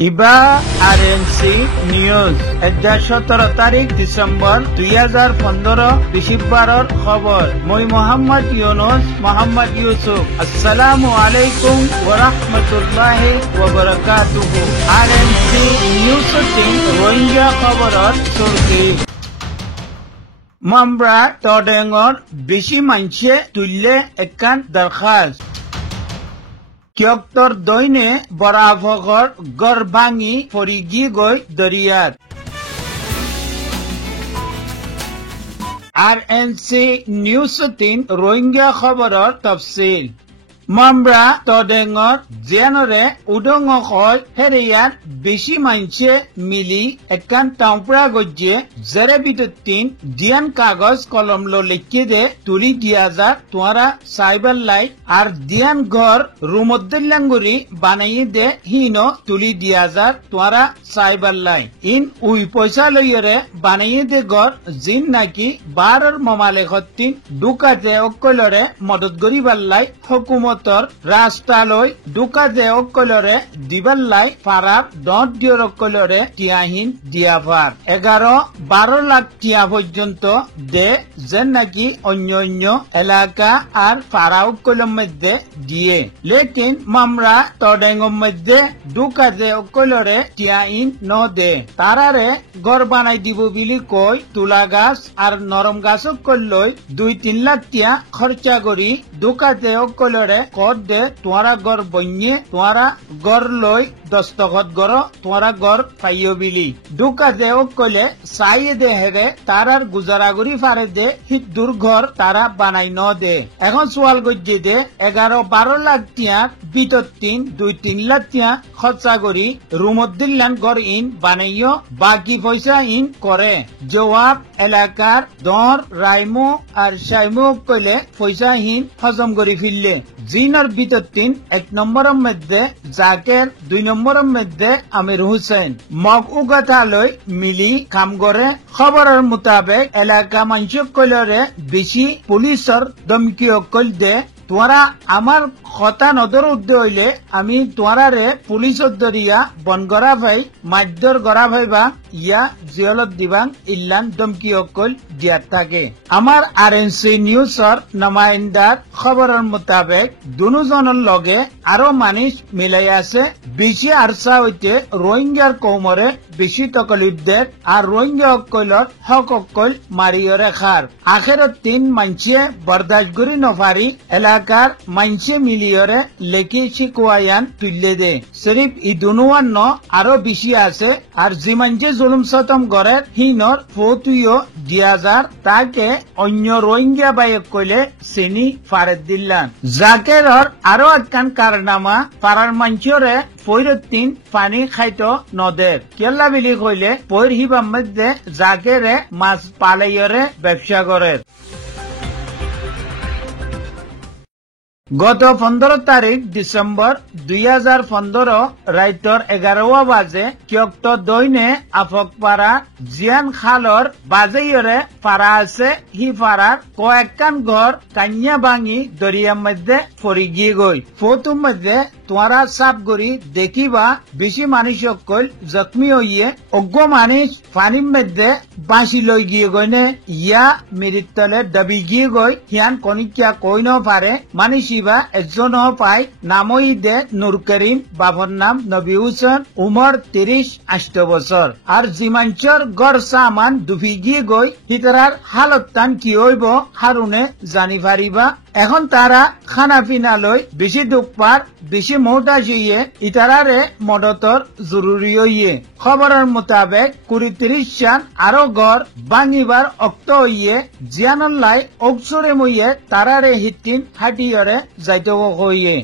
ইবা RNC news 17 তারিখ December 2015 বৃহস্পতিবাৰৰ খবৰ মই মোহাম্মদ ইউসুফ আসসালামু আলাইকুম ওয়া রাহমাতুল্লাহি ওয়া বারাকাতুহু আরএনসি নিউজ রোহিঙ্গা খবৰৰ চুরকি মামরা তডেঙৰ বেশি মানছে তুললে একান দরখাস্ত কিয়ক্তর দৈনে বরাফগর গড় ভাঙি ফরিগি গৈ দরিয়াত আরএনসি নিউজ 3 রোহিঙ্গা খবৰৰ তফসিল মামরা তডেঙর জেনরে উদং হল হেরিয়ার বেশি মানছে মিলি একান টাউপরা গজ্জে জেরে বিদ্যুতিন দিয়ান কাগজ কলম লো লিখে দে তুলি দিয়া যা তোরা সাইবার লাইট আর দিয়ান ঘর রুমদ্দিল্লাঙ্গুরি বানাইয়ে দে হিনো তুলি দিয়া যা তোরা সাইবার লাইট ইন উই পয়সা লইরে বানাইয়ে দে ঘর জিন নাকি বারর মমালেখতিন দুকাতে অকলরে মদত গরিবার লাই হুকুমত রাস্তালৈ দুকাজে অকলরে দিবাল্লাই ফারার দত দিয়র অকলরে টিয়াহীন দিয়াফার 11-12 লাখ টিয়া পর্যন্ত দে যেন নাকি অন্য এলাকা আর ফারা অকলের মধ্যে দিয়ে লেকিন মামরা তডেঙর মধ্যে দুকাজে অকলরে টিয়াহীন ন দে তারারে গড় বানাই দিব বিলি কই তুলা গাছ আর নরম গাছ অকললৈ 2-3 লাখ টিয়া খরচা করি দুকাজে অকলরে কদ দে তোমারা গড় বন্যে তোমারা গড় লই দস্তখত গড় তোমারা গড় পাইও বিলি দুকা দে কইলে চাইয়ে দে হেরে তারার গুজারাগুড়ি ফারে দে হিত দুর্ঘর তারা বানাই ন দে এখন সোয়াল গজ্জে দে 11-12 লাখ টিয়া বিতর 2-3 লাখ টিয়া খরচা করি রুমদ্দিল্লান গড় ইন বানাইও বাকি পয়সা ইন করে জবাব এলাকার দর রাইমো আর সাইমো কইলে পয়সা হিন হজম করি ফিরলে জিনর ভিতর 1 নম্বরের মধ্যে জাকের 2 নম্বরের মধ্যে আমির হুসেন মগ উগাতালৈ মিলি কাম করে খবরের মোতাবেক এলাকা মানুষ কইলরে বেশি পুলিশের ধমকি অকল দে তোরা আমার কথা নজর উদ্দে হইলে আমি তোরারে পুলিশত দরিয়া বনগরা ভাই মাধ্যর গড়া ভাইবা ইয়া জিয়লত দিবাং ইল্লান ধমকি অকল দিয়ার থাকে আমার আরএনসি নিউজর নমাইন্দার খবরের মোতাবেক দুজনের লগে আরো মানুষ মিলাই আছে বেশি আরসা হইতে রোহিঙ্গার কৌমরে বেশি তকলিফ দেয় আর রোহিঙ্গা অকলর হক অকল মারিয়রে খার আখেরত 3 মানছে বরদাস্ত করি নফারি এলাকার মানছে মিলিয়রে লেখি শিকুয়ায়ান তুললে দে শরীফ ই দুনুয়ান ন আরো বেশি আছে আর জিমানছে জুলুম সতম গড়ের হিনর ফতুইও দিয়াজার তাকে অন্য রোহিঙ্গা বাইক কইলে চিনি ফারেদ দিল্লান জাকেরর আরো একখান কারনামা পাড়ার মানছরে পৈরতিন পানি খাইতো নদের কেল্লা বিলি কইলে পৈর হিবার মধ্যে জাকেরে মাছ পালাইয়রে ব্যবসা করে গত 15 তারিখ ডিসেম্বর 2015 রাইতর 11 বাজে কিয়ক্ত দৈনে আফকপাড়া জিয়ান খালর বাজেয়রে পাড়া আছে হি পাড়ার কয়েকখান ঘর কান্যা ভাঙি দরিয়ার মধ্যে পড়ি গিয়ে গই ফতুর মধ্যে তোরা সাপ গড়ি দেখিবা বেশি মানুষ অকল জখমি হইয়ে অজ্ঞ মানুষ পানির মধ্যে বাঁশি লই গিয়ে গইনে ইয়া মিরিতলে দাবি গিয়ে গই হিয়ান কনিকা কই ন পারে মানুষ ইবা একজন পাই নামই দে নূর করিম বাবর নাম নবী হুসেন উমর 30-8 বছর আর জিমাঞ্চর গড় সামান দুফি গিয়ে গই হিতরার হালত তান কি হইব হারুনে জানি পারিবা এখন তারা খানা পিনা লই বেশি দুঃখ পার বেশি মৌটা জইয়ে ইতারারে মদতর জরুরি হইয়ে খবরের মোতাবেক 20-30 জন আরো ঘর ভাঙিবার অক্ত হইয়ে জিয়ানল্লাই অক্সরে মইয়ে তারারে হিতিন হাটিয়রে যাইতে হইয়ে